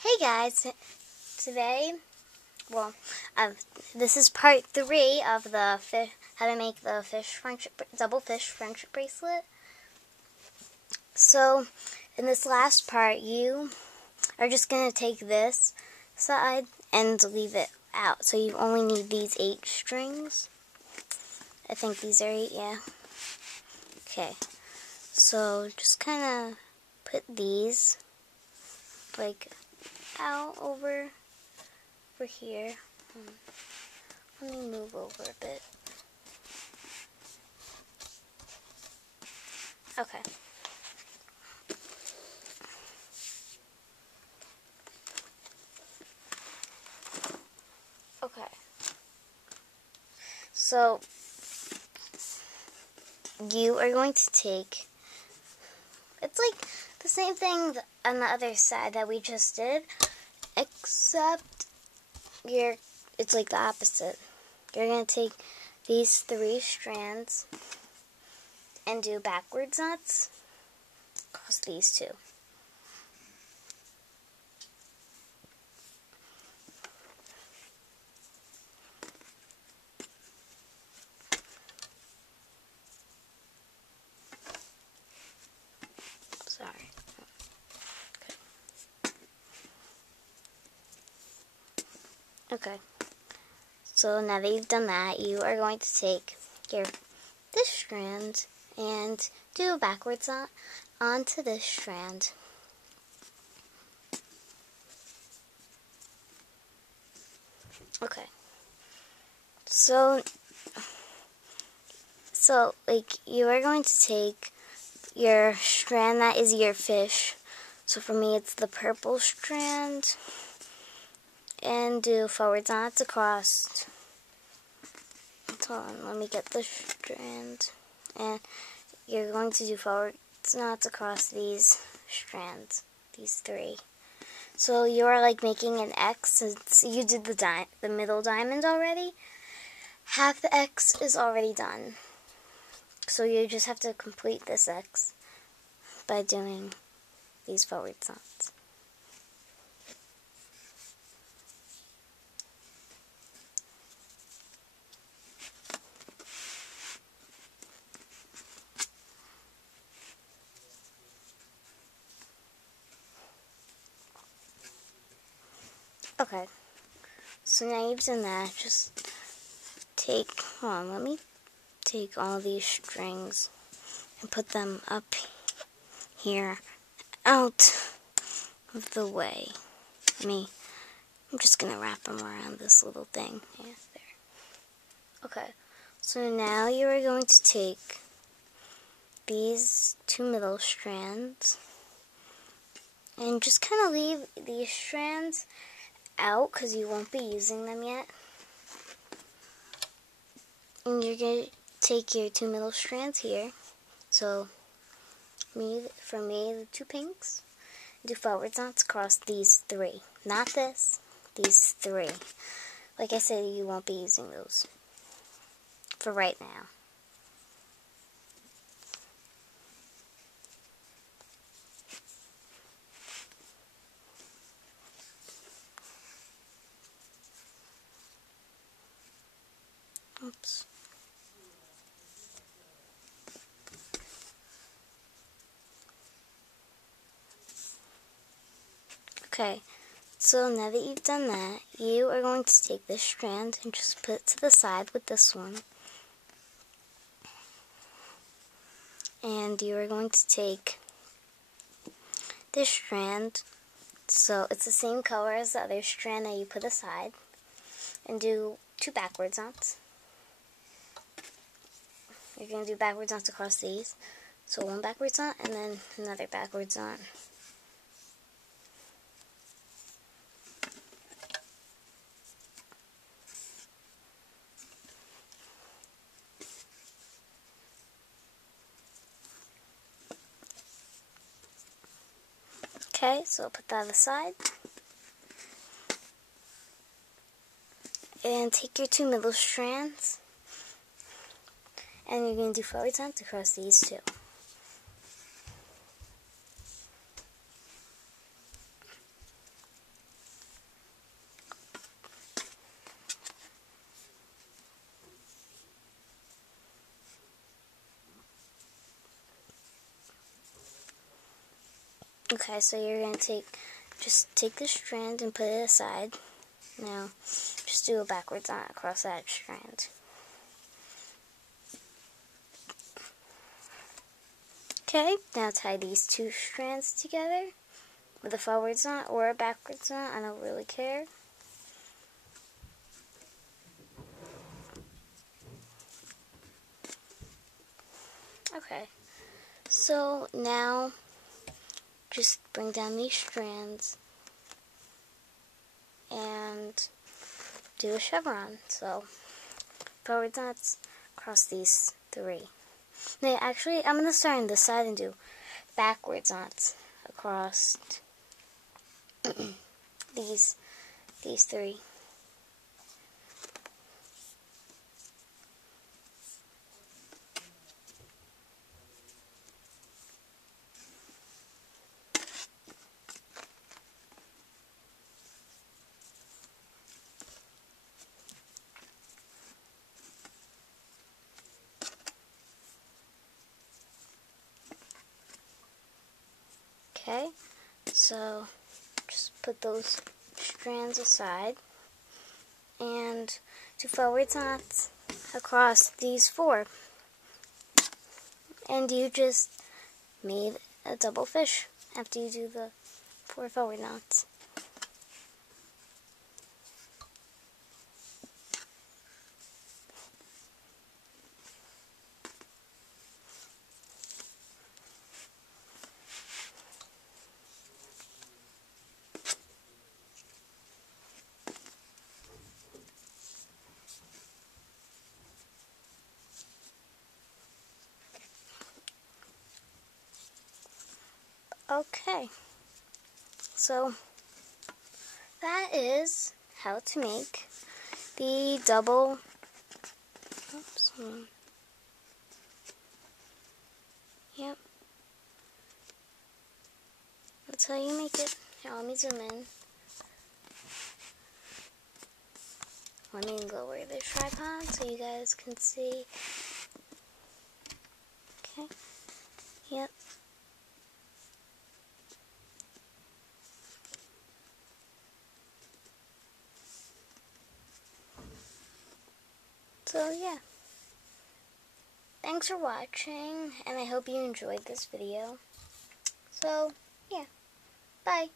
Hey guys, today, this is part 3 of the how to make the double fish friendship bracelet. So, in this last part, you are just going to take this side and leave it out. So you only need these 8 strings. I think these are 8, yeah. Okay, so just kind of put these, like, out over here. Let me move over a bit. Okay. Okay. So you are going to take, it's like the same thing on the other side that we just did, except it's like the opposite. You're going to take these 3 strands and do backwards knots across these 2. Sorry. Okay. So now that you've done that, you are going to take this strand and do a backwards knot onto this strand. Okay. So like you are going to take your strand that is your fish. So for me it's the purple strand, and do forward knots across. Hold on, let me get the strand. And you're going to do forward knots across these strands, these 3. So you're like making an X since you did the middle diamond already. Half the X is already done. So you just have to complete this X by doing these forward knots. Okay, so now you've done that, just let me take all these strings and put them up here, out of the way. I'm just going to wrap them around this little thing. Yeah, there. Okay, so now you are going to take these 2 middle strands and just kind of leave these strands out because you won't be using them yet. And you're going to take your 2 middle strands here. So for me, the 2 pinks, do forward knots across these 3. Not this, these 3. Like I said, you won't be using those for right now. Oops. Okay, so now that you've done that, you are going to take this strand and just put it to the side with this one. And you are going to take this strand, so it's the same color as the other strand that you put aside, and do 2 backwards knots. You're going to do backwards knots across these. So 1 backwards knot and then another backwards knot. Okay, so I'll put that aside. And take your 2 middle strands, and you're going to do forward knots across these 2. Okay, so you're going to just take the strand and put it aside. Now, just do a backwards knot across that strand. Okay, now tie these two strands together with a forwards knot or a backwards knot. I don't really care. Okay, so now just bring down these strands and do a chevron. So forwards knots across these three. Now, actually, I'm going to start on this side and do backwards knots across these three. Okay, so just put those strands aside and do forwards knots across these four. And you just made a double fish after you do the 4 forward knots. Okay, so that is how to make the double, oops, yep, that's how you make it. Here, let me zoom in. Let me lower the tripod so you guys can see. Okay, yep. So yeah, thanks for watching, and I hope you enjoyed this video. So yeah, bye.